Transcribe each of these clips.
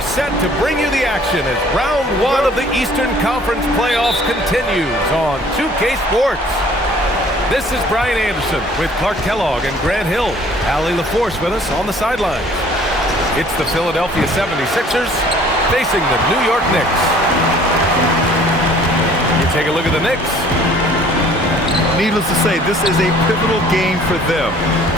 are set to bring you the action as round one of the Eastern Conference playoffs continues on 2K Sports. This is Brian Anderson with Clark Kellogg and Grant Hill. Allie LaForce with us on the sidelines. It's the Philadelphia 76ers facing the New York Knicks. You take a look at the Knicks. Needless to say, this is a pivotal game for them.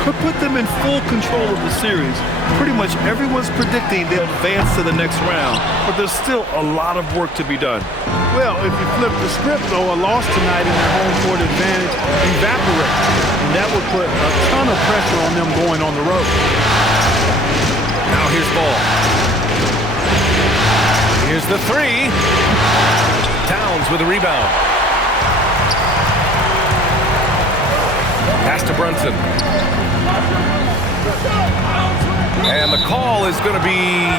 Could put them in full control of the series. Pretty much everyone's predicting they'll advance to the next round, but there's still a lot of work to be done. Well, if you flip the script, though, a loss tonight in their home court advantage evaporates, and that would put a ton of pressure on them going on the road. Now here's ball. Here's the three. Towns with a rebound. Pass to Brunson. And the call is going to be...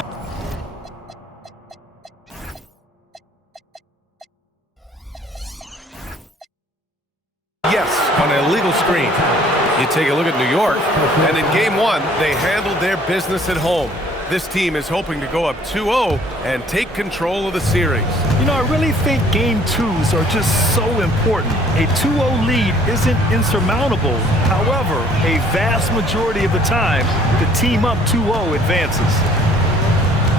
yes, on an illegal screen. You take a look at New York, and in Game 1, they handled their business at home. This team is hoping to go up 2-0 and take control of the series. You know, I really think Game 2s are just so important. A 2-0 lead isn't insurmountable. However, a vast majority of the time, the team up 2-0 advances.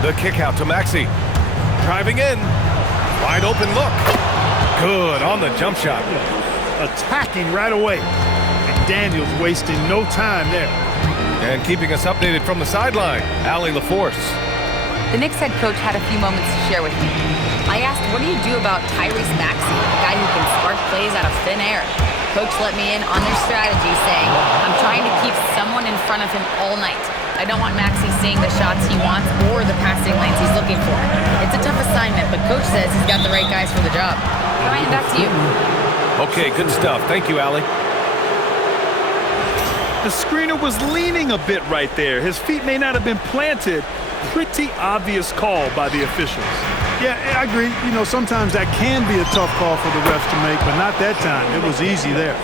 The kick out to Maxey. Driving in. Wide open look. Good on the jump shot. Attacking right away. McDaniels wasting no time there. And keeping us updated from the sideline, Allie LaForce. The Knicks head coach had a few moments to share with me. I asked, what do you do about Tyrese Maxey, a guy who can spark plays out of thin air? Coach let me in on their strategy, saying, I'm trying to keep someone in front of him all night. I don't want Maxey seeing the shots he wants or the passing lanes he's looking for. It's a tough assignment, but coach says he's got the right guys for the job. Brian, back to you. Okay, good stuff. Thank you, Allie. The screener was leaning a bit right there. His feet may not have been planted. Pretty obvious call by the officials. Yeah, I agree. You know, sometimes that can be a tough call for the refs to make, but not that time. It was easy there.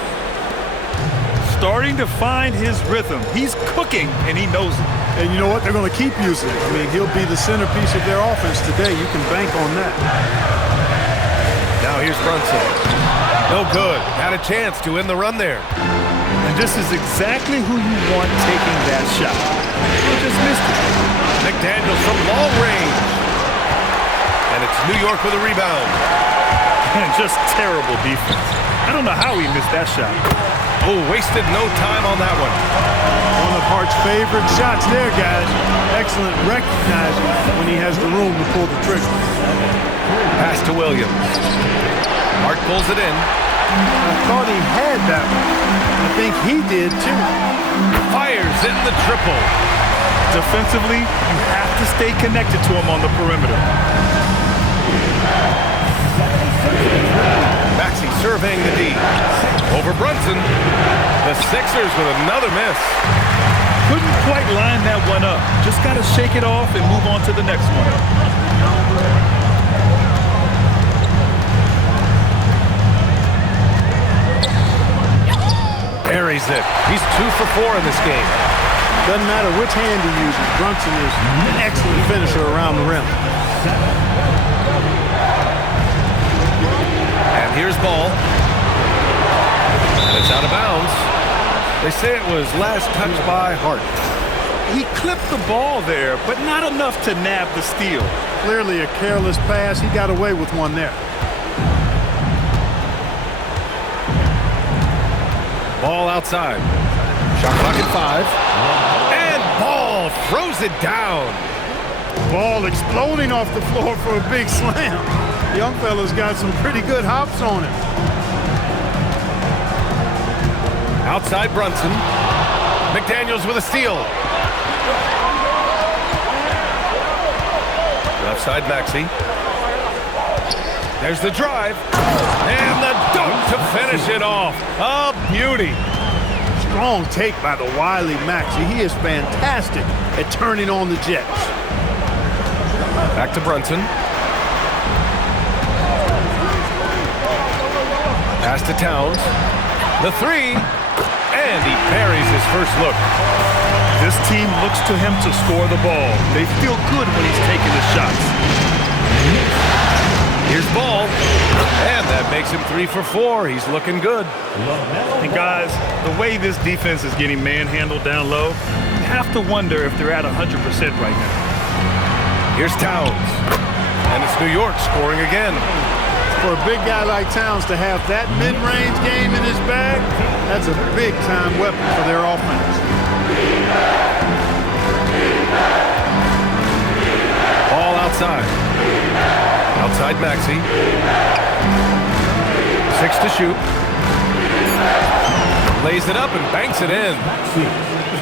Starting to find his rhythm. He's cooking, and he knows it. And you know what? They're going to keep using it. I mean, he'll be the centerpiece of their offense today. You can bank on that. Now here's Brunson. No good. Had a chance to end the run there. And this is exactly who you want taking that shot. He just missed it. McDaniels from long range. And it's New York with a rebound. And just terrible defense. I don't know how he missed that shot. Oh, wasted no time on that one. One of Hart's favorite shots there, guys. Excellent recognizing when he has the room to pull the trigger. Pass to Williams. Hart pulls it in. I thought he had that one. I think he did, too. Fires in the triple. Defensively, you have to stay connected to him on the perimeter. Maxey surveying the D. Over Brunson. The Sixers with another miss. Couldn't quite line that one up. Just got to shake it off and move on to the next one. Buries it. He's 2 for 4 in this game. Doesn't matter which hand he uses. Brunson is an excellent finisher around the rim. And here's ball. And it's out of bounds. They say it was last touched by Hart. He clipped the ball there, but not enough to nab the steal. Clearly a careless pass. He got away with one there. Ball outside. Shot clock at 5. And Ball throws it down. Ball exploding off the floor for a big slam. Young fella's got some pretty good hops on him. Outside Brunson. McDaniels with a steal. Left side Maxey. There's the drive. And the dunk to finish it off. A beauty. Strong take by the wily Maxey. He is fantastic at turning on the Jets. Back to Brunson. Pass to Towns. The three. And he buries his first look. This team looks to him to score the ball. They feel good when he's taking the shots. Here's ball, and that makes him 3 for 4. He's looking good. And guys, the way this defense is getting manhandled down low, you have to wonder if they're at 100% right now. Here's Towns, and it's New York scoring again. For a big guy like Towns to have that mid-range game in his bag, that's a big-time weapon for their offense. Ball outside. Outside Maxey. 6 to shoot. Lays it up and banks it in.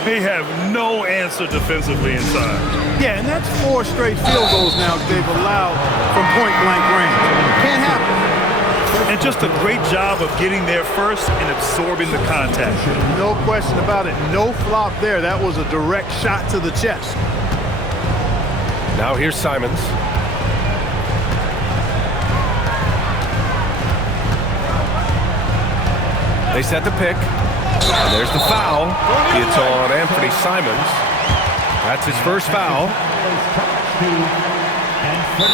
They have no answer defensively inside. Yeah, and that's 4 straight field goals now they've allowed from point-blank range. Can't happen. And just a great job of getting there first and absorbing the contact. No question about it. No flop there. That was a direct shot to the chest. Now here's Simons. They set the pick. And there's the foul. It's on Anthony Simons. That's his first foul.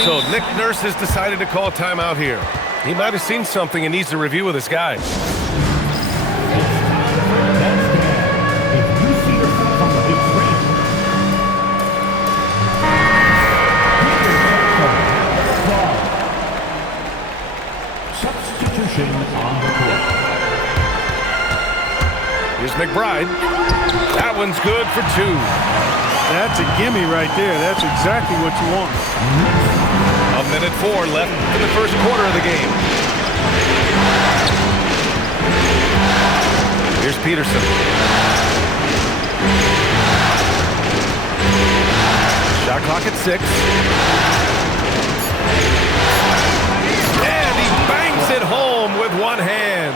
So Nick Nurse has decided to call timeout here. He might have seen something and needs to review with his guys. Substitution on the court. Here's McBride. That one's good for 2. That's a gimme right there. That's exactly what you want. 1:04 left in the first quarter of the game. Here's Peterson. Shot clock at 6. And he bangs it home with one hand.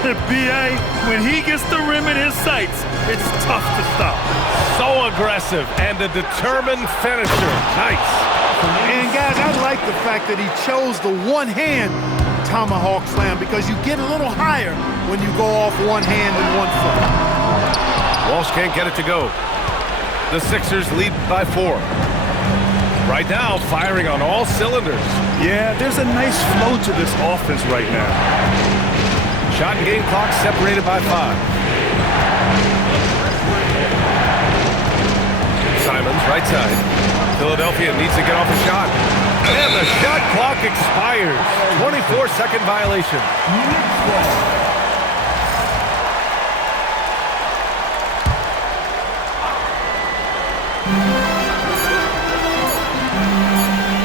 B.A., when he gets the rim in his sights, it's tough to stop. So aggressive and a determined finisher. Nice. And guys, I like the fact that he chose the one-hand tomahawk slam because you get a little higher when you go off one hand and 1 foot. Walsh can't get it to go. The Sixers lead by 4. Right now, firing on all cylinders. Yeah, there's a nice flow to this offense right now. Shot and game clock separated by 5. Simons, right side. Philadelphia needs to get off a shot. And the shot clock expires. 24-second violation.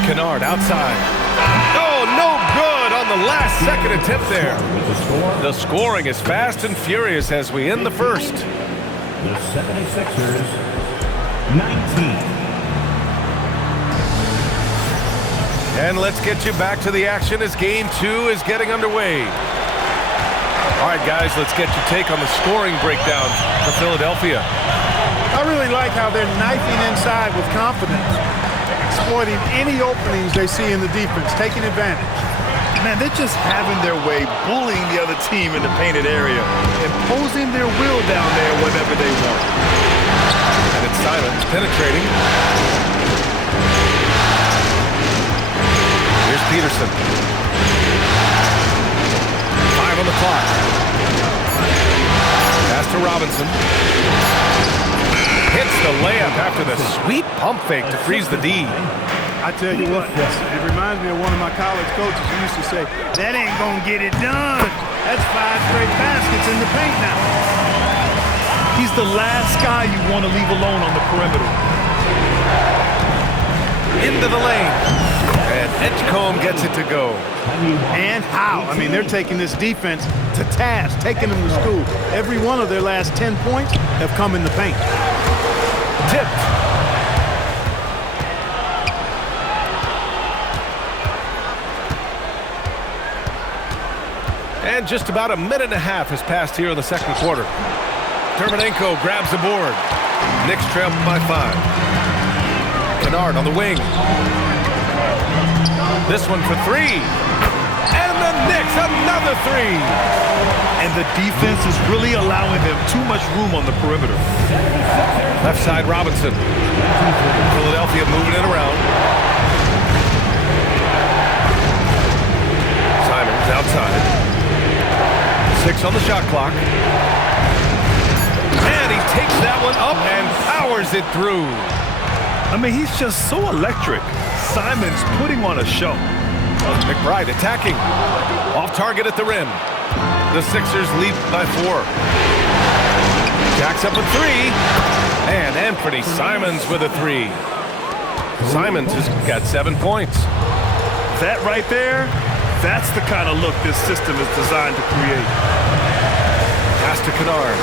Kennard outside. Oh, no good on the last second attempt there. The scoring is fast and furious as we end the first. The 76ers, 19. And let's get you back to the action as game 2 is getting underway. All right, guys, let's get your take on the scoring breakdown for Philadelphia. I really like how they're knifing inside with confidence, exploiting any openings they see in the defense, taking advantage. Man, they're just having their way, bullying the other team in the painted area, imposing their will down there whenever they want. And it's Simons penetrating. Here's Peterson. 5 on the clock. Pass to Robinson. Hits the layup after the sweet pump fake to freeze the D. I tell you what, it reminds me of one of my college coaches who used to say, that ain't gonna get it done. That's 5 straight baskets in the paint now. He's the last guy you want to leave alone on the perimeter. Into the lane. And Edgecombe gets it to go. And how? I mean, they're taking this defense to task, taking them to school. Every one of their last 10 points have come in the paint. Tipped. And just about a minute and a half has passed here in the second quarter. Terminenko grabs the board. Knicks trail by 5. Kennard on the wing. This one for 3. And the Knicks, another the three. And the defense is really allowing them too much room on the perimeter. Left side, Robinson. Philadelphia moving it around. Simons outside. 6 on the shot clock. And he takes that one up and powers it through. I mean, he's just so electric. Simons putting on a show. McBride attacking. Off target at the rim. The Sixers lead by 4. Jacks up a 3. And Anthony Simons with a 3. Simons has got 7 points. That right there, that's the kind of look this system is designed to create. Pass to Kennard.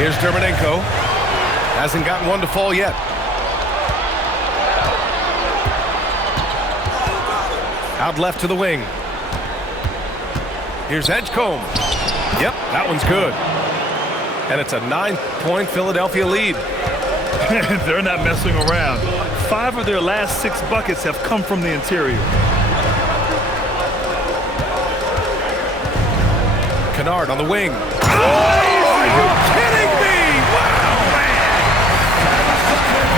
Here's Dermonenko. Hasn't gotten one to fall yet. Out left to the wing. Here's Edgecombe. Yep, that one's good. And it's a 9-point Philadelphia lead. They're not messing around. 5 of their last 6 buckets have come from the interior. Kennard on the wing. Oh, are you kidding me? Wow, man.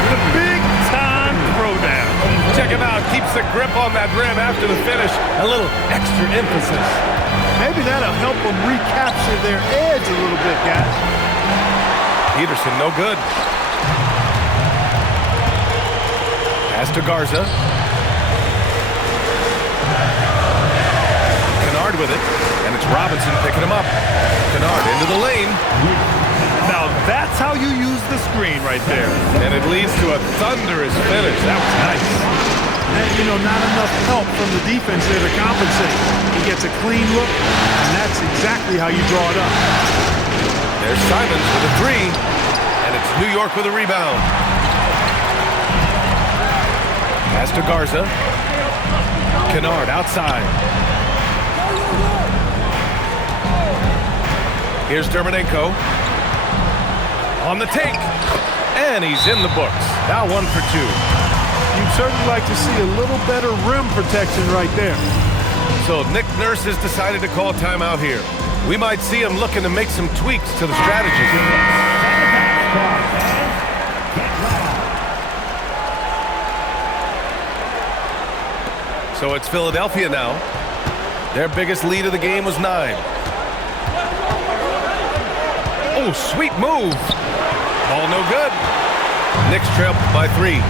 The big-time throwdown. Check him out. Keeps the grip on that rim after the finish. A little extra emphasis. Maybe that'll help them recapture their edge a little bit, guys. Peterson, no good. Pass to Garza. Kennard with it. And it's Robinson picking him up. Kennard into the lane. Now that's how you use the screen right there. And it leads to a thunderous finish. That was nice. And, you know, not enough help from the defense there to compensate. He gets a clean look, and that's exactly how you draw it up. There's Simons with a 3. And it's New York with a rebound. Pass to Garza. Kennard outside. Here's Dermonenko. On the take. And he's in the books. Now 1 for 2. You'd certainly like to see a little better rim protection right there. So Nick Nurse has decided to call timeout here. We might see him looking to make some tweaks to the strategy. So it's Philadelphia now. Their biggest lead of the game was 9. Oh, sweet move. Ball no good. Knicks trail by 3.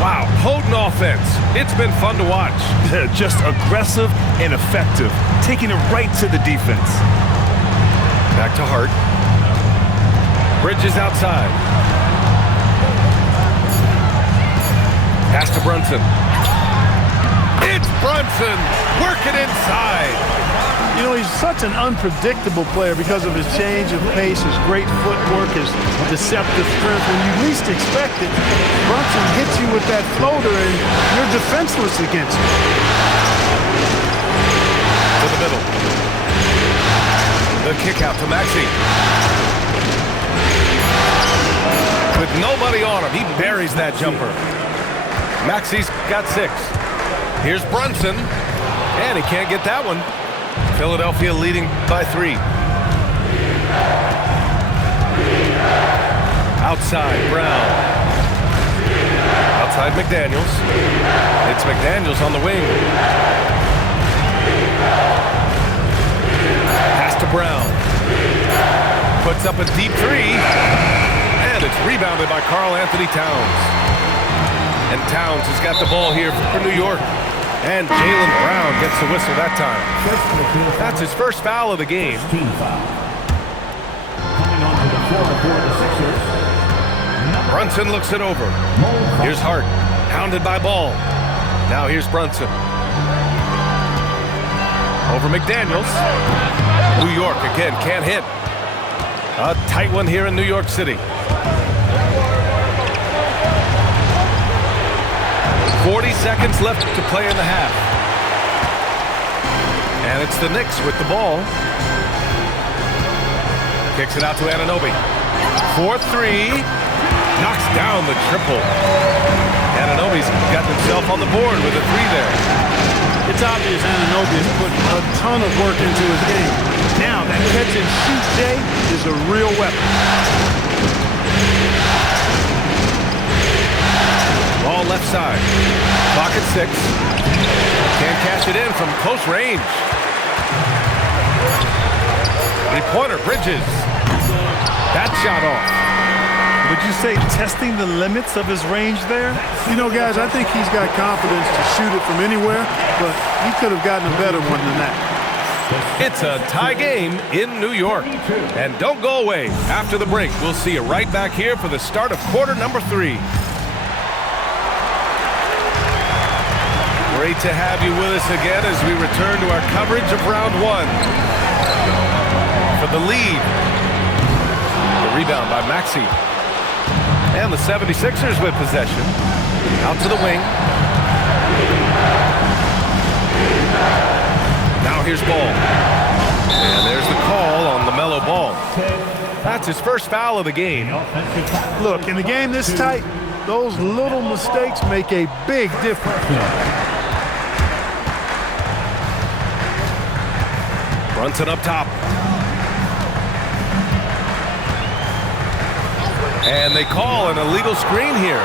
Wow, potent offense. It's been fun to watch. Just aggressive and effective, taking it right to the defense. Back to Hart. Bridges outside. Pass to Brunson. It's Brunson working inside. You know, he's such an unpredictable player because of his change of pace, his great footwork, his deceptive strength. When you least expect it, Brunson hits you with that floater, and you're defenseless against him. To the middle. The kick out to Maxey. With nobody on him, he buries that jumper. Maxey's got 6. Here's Brunson, and he can't get that one. Philadelphia leading by 3. Outside, Brown. Outside, McDaniels. It's McDaniels on the wing. Pass to Brown. Puts up a deep 3. And it's rebounded by Karl Anthony Towns. And Towns has got the ball here for New York. And Jaylen Brown gets the whistle that time. That's his first foul of the game. Team foul. Coming onto the floor for the Sixers. Brunson looks it over. Here's Hart, hounded by Ball. Now here's Brunson. Over McDaniels. New York again can't hit. A tight one here in New York City. 40 seconds left to play in the half. And it's the Knicks with the ball. Kicks it out to Anunoby. 4-3. Knocks down the triple. Anunoby's got himself on the board with a 3 there. It's obvious Anunoby has put a ton of work into his game. Now, that catch and shoot, Jay, is a real weapon. Ball left side. Clock at 6. Can't cash it in from close range. Three-pointer, Bridges. That shot off. Would you say testing the limits of his range there? You know, guys, I think he's got confidence to shoot it from anywhere, but he could have gotten a better one than that. It's a tie game in New York. And don't go away. After the break, we'll see you right back here for the start of quarter number 3. Great to have you with us again as we return to our coverage of round 1. For the lead. The rebound by Maxey. And the 76ers with possession. Out to the wing. Now here's Ball. And there's the call on LaMelo Ball. That's his first foul of the game. Look, in a game this tight, those little mistakes make a big difference. Brunson up top. And they call an illegal screen here.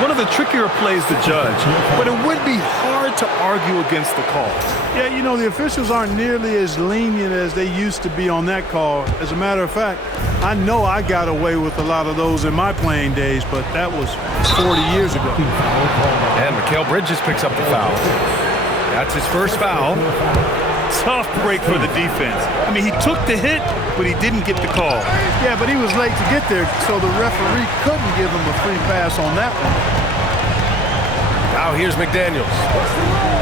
One of the trickier plays to judge, but it would be hard to argue against the call. Yeah, you know, the officials aren't nearly as lenient as they used to be on that call. As a matter of fact, I know I got away with a lot of those in my playing days, but that was 40 years ago. And Mikal Bridges picks up the foul. That's his first foul. Tough break for the defense. I mean, he took the hit, but he didn't get the call. Yeah, but he was late to get there, so the referee couldn't give him a free pass on that one. Now here's McDaniels.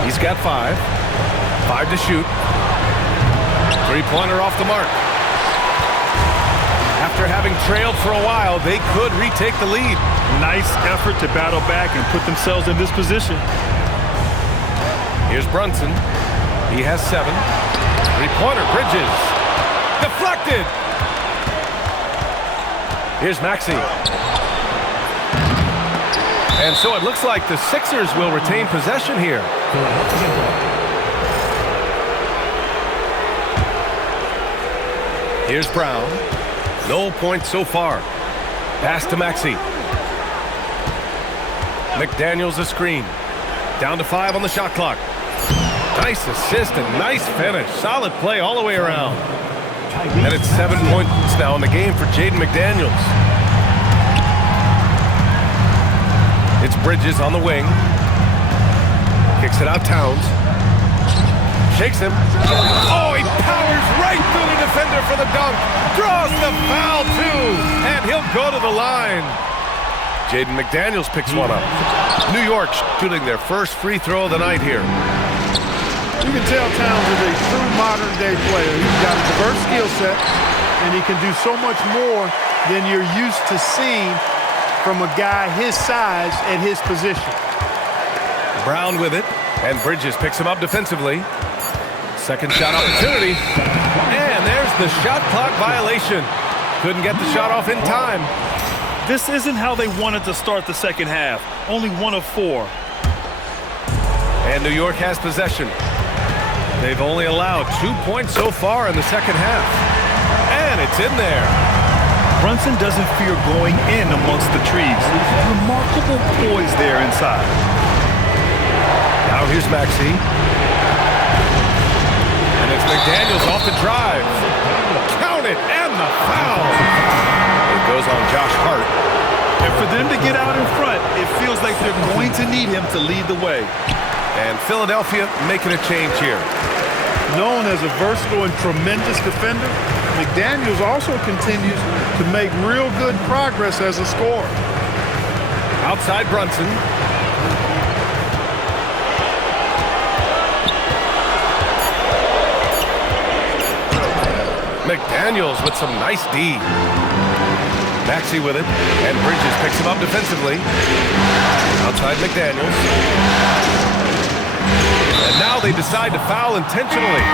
He's got 5. 5 to shoot. Three-pointer off the mark. After having trailed for a while, they could retake the lead. Nice effort to battle back and put themselves in this position. Here's Brunson. He has 7. Three-pointer, Bridges. Deflected. Here's Maxey. And so it looks like the Sixers will retain possession here. Here's Brown. No points so far. Pass to Maxey. McDaniels a screen. Down to 5 on the shot clock. Nice assist and nice finish. Solid play all the way around. And it's 7 points now in the game for Jaden McDaniels. It's Bridges on the wing. Kicks it out Towns. Shakes him. Oh, he powers right through the defender for the dunk. Draws the foul too. And he'll go to the line. Jaden McDaniels picks one up. New York shooting their first free throw of the night here. You can tell Towns is a true modern-day player. He's got a diverse skill set, and he can do so much more than you're used to seeing from a guy his size at his position. Brown with it, and Bridges picks him up defensively. Second shot opportunity, and there's the shot clock violation. Couldn't get the shot off in time. This isn't how they wanted to start the second half. Only 1 of 4. And New York has possession. They've only allowed 2 points so far in the second half. And it's in there. Brunson doesn't fear going in amongst the trees. Remarkable poise there inside. Now here's Maxey. And it's McDaniels off the drive. Count it, and the foul. It goes on Josh Hart. And for them to get out in front, it feels like they're going to need him to lead the way. And Philadelphia making a change here. Known as a versatile and tremendous defender, McDaniels also continues to make real good progress as a scorer. Outside Brunson. McDaniels with some nice D. Maxey with it, and Bridges picks him up defensively. Outside McDaniels. And now they decide to foul intentionally.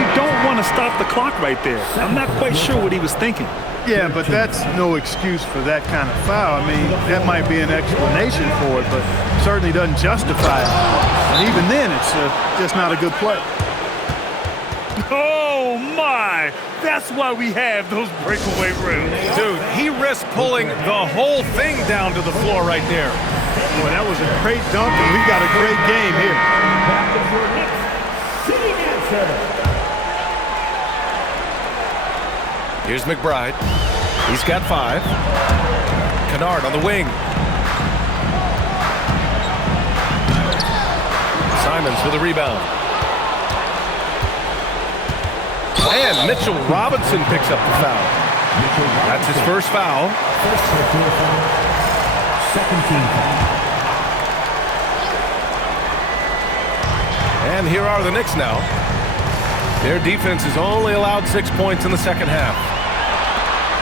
You don't want to stop the clock right there. I'm not quite sure what he was thinking. Yeah, but that's no excuse for that kind of foul. I mean, that might be an explanation for it, but certainly doesn't justify it. And even then, it's just not a good play. Oh, my! That's why we have those breakaway rims. Dude, he risked pulling the whole thing down to the floor right there. Boy, that was a great dunk, and we've got a great game here. Back is your Knicks, sitting at 7. Here's McBride. He's got 5. Kennard on the wing. Simons for the rebound. And Mitchell Robinson picks up the foul. That's his first foul. First personal foul, second team foul. And here are the Knicks now. Their defense has only allowed 6 points in the second half.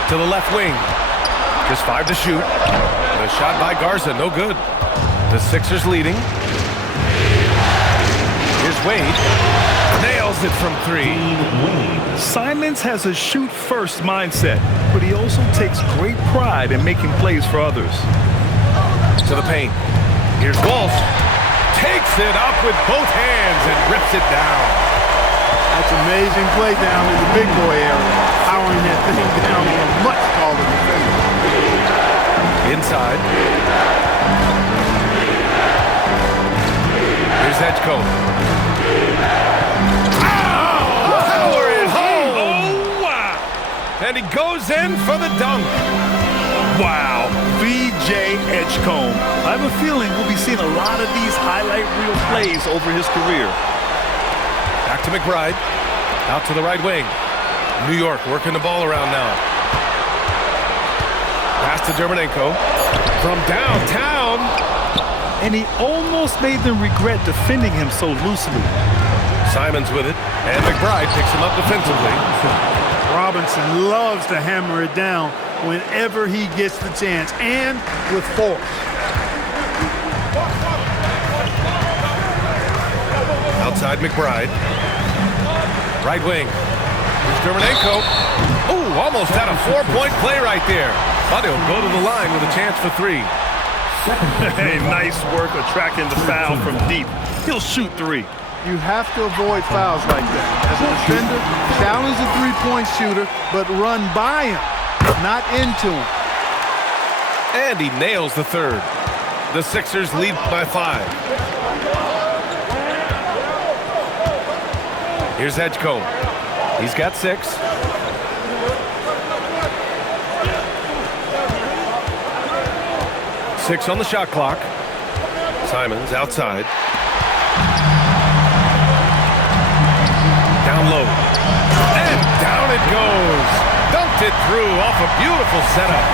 To the left wing. Just 5 to shoot. The shot by Garza, no good. The Sixers leading. Here's Wade. Nails it from 3. Simons has a shoot-first mindset, but he also takes great pride in making plays for others. To the paint. Here's Walsh. Takes it up with both hands and rips it down. That's amazing play down in the big boy area. Powering that thing down with a much taller defender. Inside. Here's Edgecombe. Power it home! Oh, wow! And he goes in for the dunk. Wow, V.J. Edgecombe. I have a feeling we'll be seeing a lot of these highlight reel plays over his career. Back to McBride. Out to the right wing. New York working the ball around now. Pass to Dermonenko. From downtown. And he almost made them regret defending him so loosely. Simons with it. And McBride picks him up defensively. Robinson loves to hammer it down whenever he gets the chance, and with force. Outside McBride. Right wing. Here's Dermonenko. Ooh, almost had a 4-point play right there. But he'll go to the line with a chance for 3. Hey, nice work attracting the foul from deep. He'll shoot 3. You have to avoid fouls like that. As a defender, challenge the three-point shooter, but run by him, not into him. And he nails the third. The Sixers lead by 5. Here's Edgecombe. He's got 6. Six on the shot clock. Simons outside. Down low. And down it goes. Dunked it through off a beautiful setup.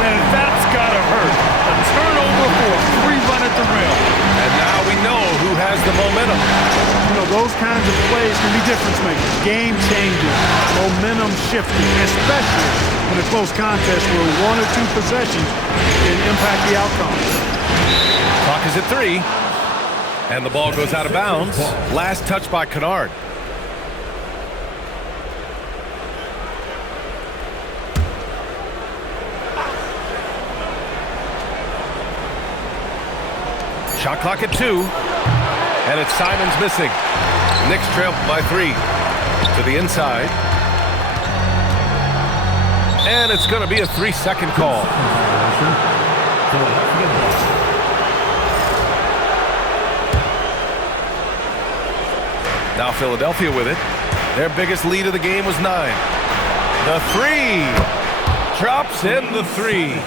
Man, that's gotta hurt. A turnover for a free run at the rim. And now we know who has the momentum. You know, those kinds of plays can be difference makers, game changers, momentum shifting, especially in a close contest where 1 or 2 possessions can impact the outcome. Clock is at 3. And the ball goes out of bounds. Last touch by Kennard. Shot clock at 2. And it's Simons missing. Knicks trail by 3. To the inside. And it's going to be a 3-second call. Now Philadelphia with it. Their biggest lead of the game was 9. The 3. Drops in the 3.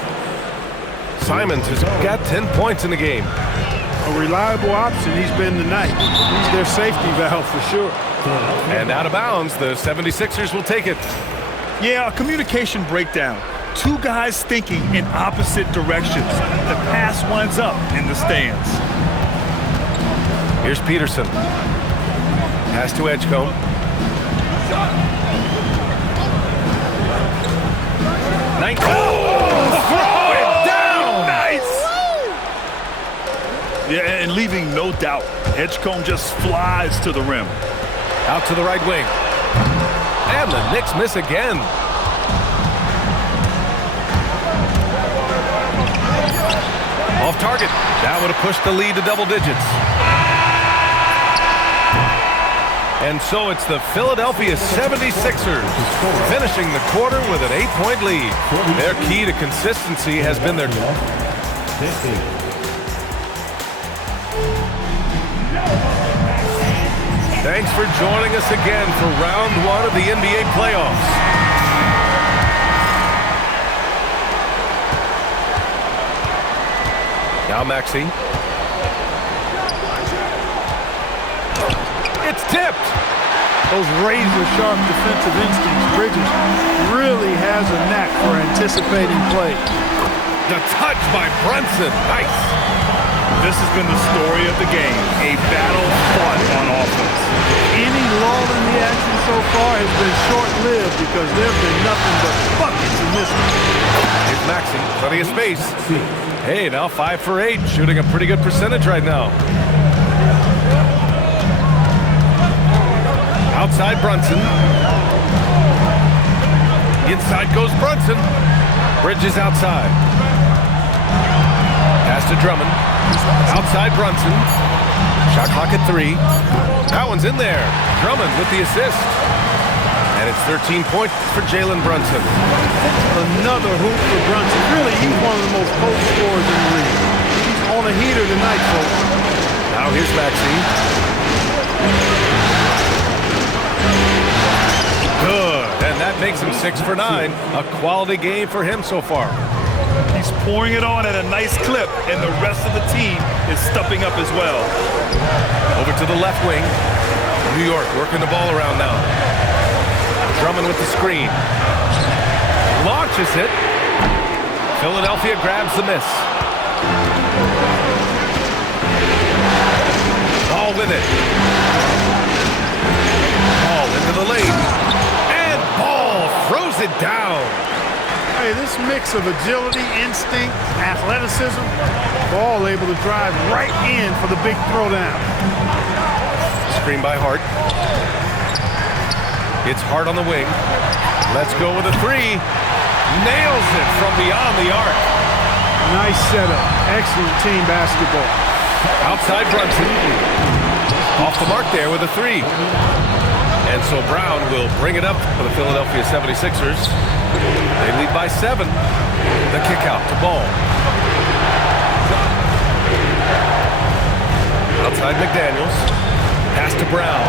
Simons has got 10 points in the game. A reliable option he's been tonight. He's their safety valve for sure. And out of bounds, the 76ers will take it. Yeah, a communication breakdown. 2 guys thinking in opposite directions. The pass winds up in the stands. Here's Peterson. Pass to Edgecombe. Throw it down! Nice! Yeah, and leaving no doubt. Edgecombe just flies to the rim. Out to the right wing. And the Knicks miss again. Off target. That would have pushed the lead to double digits. And so it's the Philadelphia 76ers finishing the quarter with an 8-point lead. Their key to consistency has been their... Thanks for joining us again for round one of the NBA playoffs. Now Maxey. It's tipped. Those razor-sharp defensive instincts, Bridges really has a knack for anticipating play. The touch by Brunson. Nice. This has been the story of the game, a battle fought on offense. Any lull in the action so far has been short-lived because there have been nothing but buckets in this one. Here's Maxey, plenty of space. Hey, now 5 for 8, shooting a pretty good percentage right now. Outside Brunson. Inside goes Brunson. Bridges outside. Pass to Drummond. Outside Brunson. Shot clock at 3. That one's in there. Drummond with the assist. And it's 13 points for Jalen Brunson. Another hoop for Brunson. Really, he's one of the most potent scorers in the league. He's on a heater tonight, folks. Now here's Maxey. Good. And that makes him 6 for 9. A quality game for him so far. He's pouring it on at a nice clip, and the rest of the team is stepping up as well. Over to the left wing. New York working the ball around now. Drummond with the screen. Launches it. Philadelphia grabs the miss. Ball with it. Ball into the lane. And Ball throws it down. Hey, this mix of agility, instinct, athleticism, Ball able to drive right in for the big throwdown. Screen by Hart. It's Hart on the wing. Let's go with a 3. Nails it from beyond the arc. Nice setup. Excellent team basketball. Outside Brunson. Off the mark there with a 3. And so Brown will bring it up for the Philadelphia 76ers. They lead by 7. The kick out to Ball. Outside McDaniels. Pass to Brown.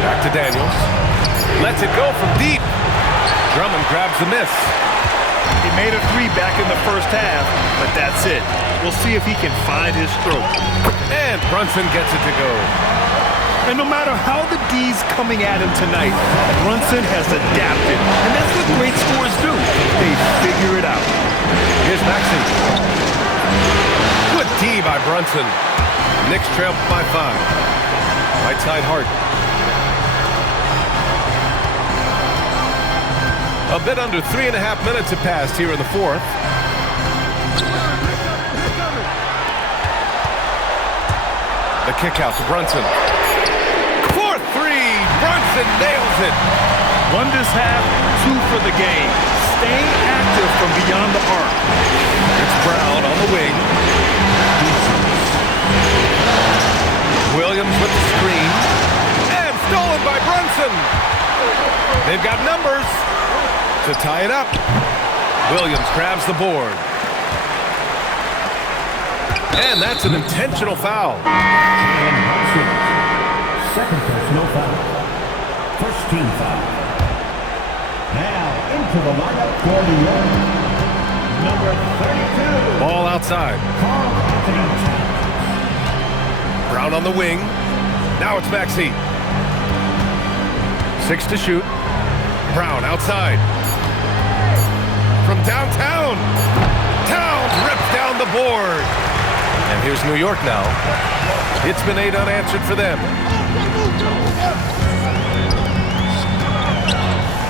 Back to Daniels. Lets it go from deep. Drummond grabs the miss. He made a 3 back in the first half, but that's it. We'll see if he can find his stroke. And Brunson gets it to go. And no matter how the D's coming at him tonight, Brunson has adapted. And that's what great scorers do. They figure it out. Here's Maxey. Good D by Brunson. Knicks trail by 5. Right side Hart. A bit under 3.5 minutes have passed here in the 4th. The kick out to Brunson. 4-3. Brunson nails it. 1 this half, 2 for the game. Staying active from beyond the arc. It's Brown on the wing. Williams with the screen. And stolen by Brunson. They've got numbers to tie it up. Williams grabs the board. And that's an intentional foul. Second personal foul. First team foul. Now into the lineup for New York. Number 32. Ball outside. Brown on the wing. Now it's Maxey. 6 to shoot. Brown outside. From downtown. Towns rips down the board. And here's New York now. It's been 8 unanswered for them.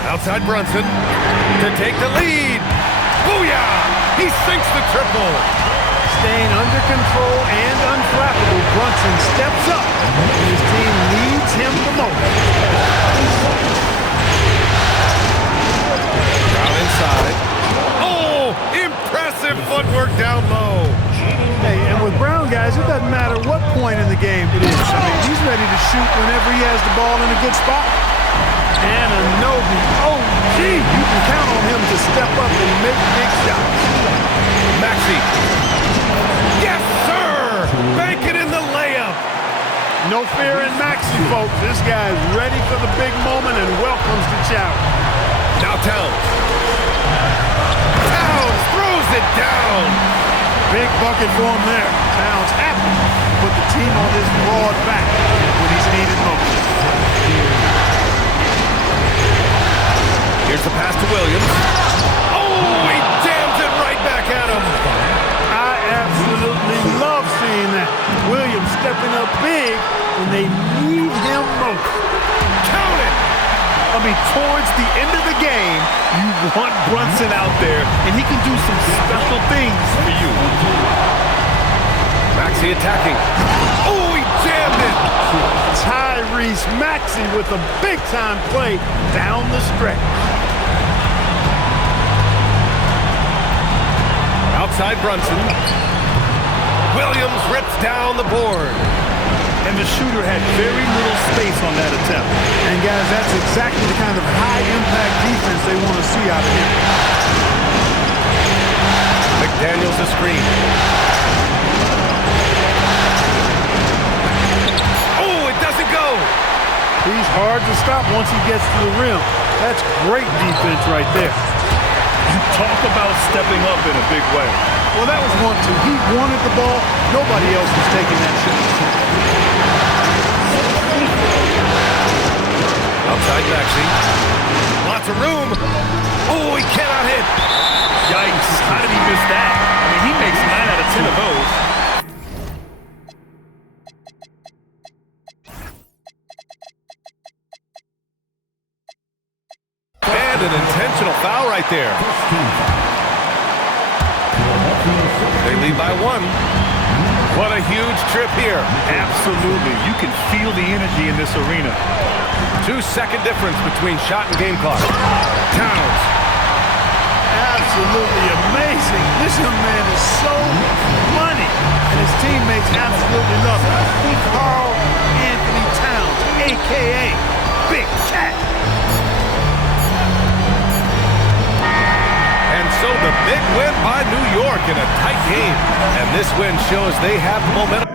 Outside Brunson to take the lead. Booyah! He sinks the triple. staying under control and unflappable, Brunson steps up when his team needs him the most. Down inside. Oh, impressive footwork down low. Hey, and with Brown, guys, it doesn't matter what point in the game it is. I mean, he's ready to shoot whenever he has the ball in a good spot. And Anobi, oh, gee, you can count on him to step up and make big shots. Maxey. Yes, sir! Bank it in the layup. No fear in Maxey, folks. This guy is ready for the big moment and welcomes the challenge. Now Towns. Towns throws it down. Big bucket for him there. Towns happy to put the team on his broad back when he's needed most. Here's the pass to Williams. Oh, he jams it right back at him. I absolutely love seeing that. Williams stepping up big when they need him most. Count it. I mean, towards the end of the game, you want Brunson out there, and he can do some special things for you. Maxey attacking. Oh, he jammed it. Tyrese Maxey with a big-time play down the stretch. Outside Brunson. Williams rips down the board. And the shooter had very little space on that attempt. And guys, that's exactly the kind of high-impact defense they want to see out of him. McDaniels a screen. Oh, it doesn't go. He's hard to stop once he gets to the rim. That's great defense right there. You talk about stepping up in a big way. Well, that was 1-2. He wanted the ball. Nobody else was taking that shot. Outside Maxey. Lots of room. Oh, he cannot hit. Yikes. How did he miss that? I mean, he makes 9 out of 10 of those. And an intentional foul right there. They lead by 1. What a huge trip here. Absolutely. You can feel the energy in this arena. 2-second difference between shot and game clock. Towns. Absolutely amazing. This young man is so money. And his teammates absolutely love him. Karl Anthony Towns, a.k.a. Big Cat. And so the big win by New York in a tight game. And this win shows they have the momentum.